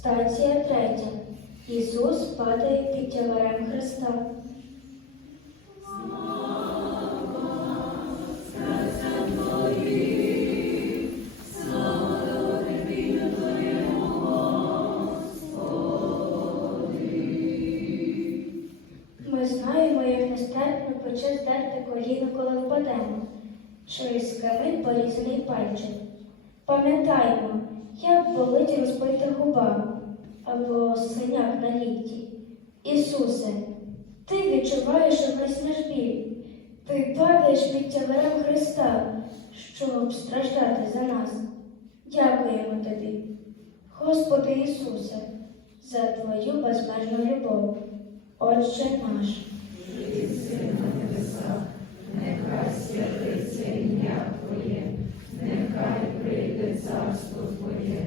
Стація третя. Ісус падає під тягарем Христа. Ми знаємо, як нестерпно пече здерти коліно, коли впадемо, через камінь порізаний пальчик. Пам'ятаємо, як болить розбита губа або синяк на лікті. Ісусе, ти відчуваєш увесь наш біль. Ти падаєш під тягарем Христа, щоб страждати за нас. Дякуємо тобі, Господи Ісусе, за Твою безмежну любов. Отче наш. Нехай святиться ім'я Твоє, нехай прийде царство Твоє,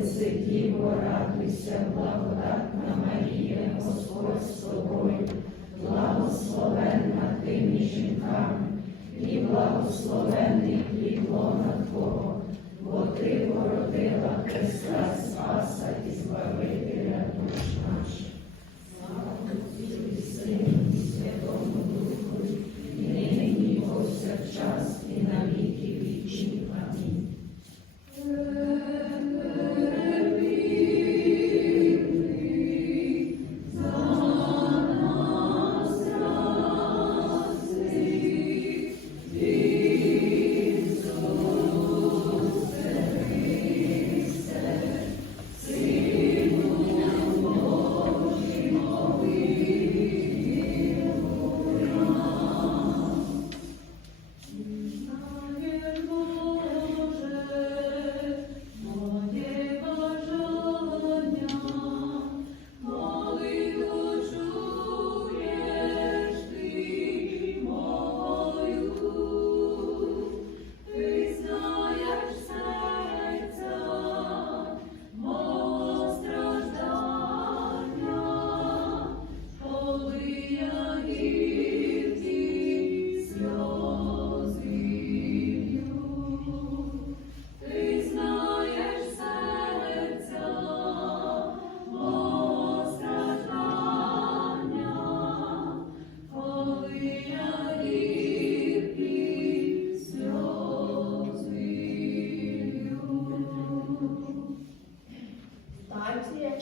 Богородице, Діво, радуйся, благодатна Марія, Господь з тобою, благословенна ти між жінками, і благословенний плід лона Твого, бо ти породила Христа Спаса і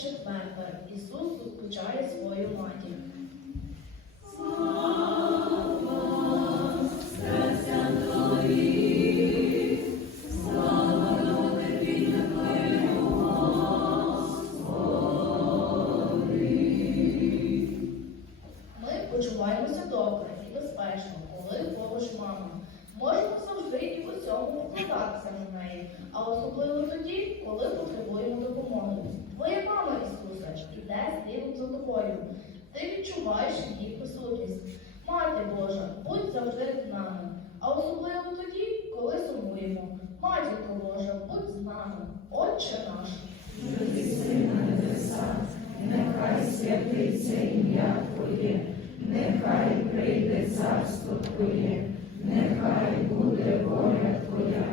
Четверта. Ісус зустрічає свою матір. Почуваємося добре і безпечно, коли поруч мама. Можемо завжди і в усьому покладатися на неї, а особливо тоді, коли потребуємо допомоги. Твоя мама, Ісусе, іде слідом за тобою. Ти відчуваєш її присутність. Мати Божа, будь завжди з нами, а особливо тоді, коли сумуємо. Матінко Божа, будь з нами, Отче наш. Нехай святиться ім'я Твоє, нехай прийде царство Твоє, нехай буде воля Твоя,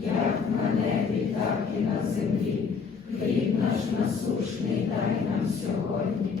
як на небі, так і на землі. Хліб наш насушний дай нам сьогодні,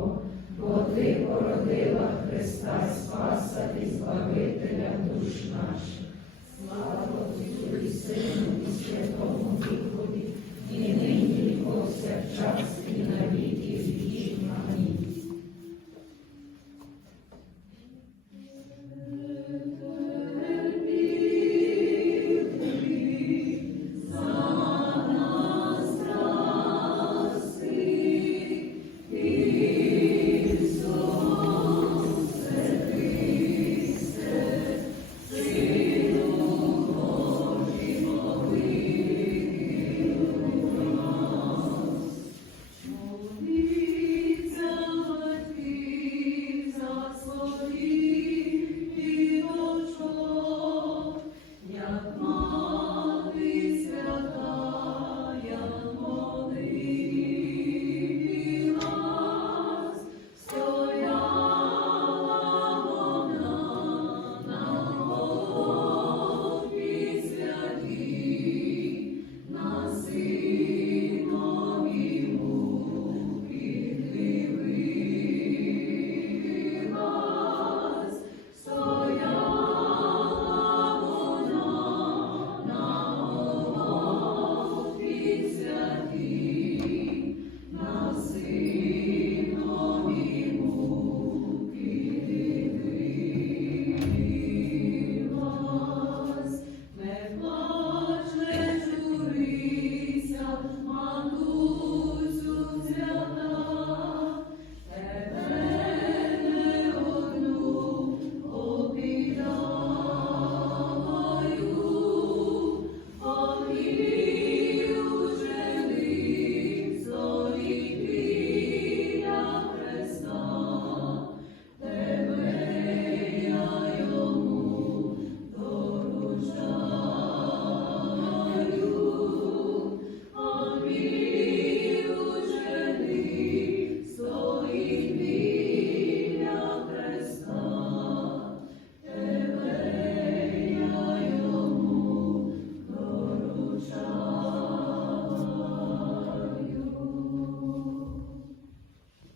Христа Спаса і Збавителя душ наших, слава Отцю і Сину, і Святому Духові, і нині, і повсякчас.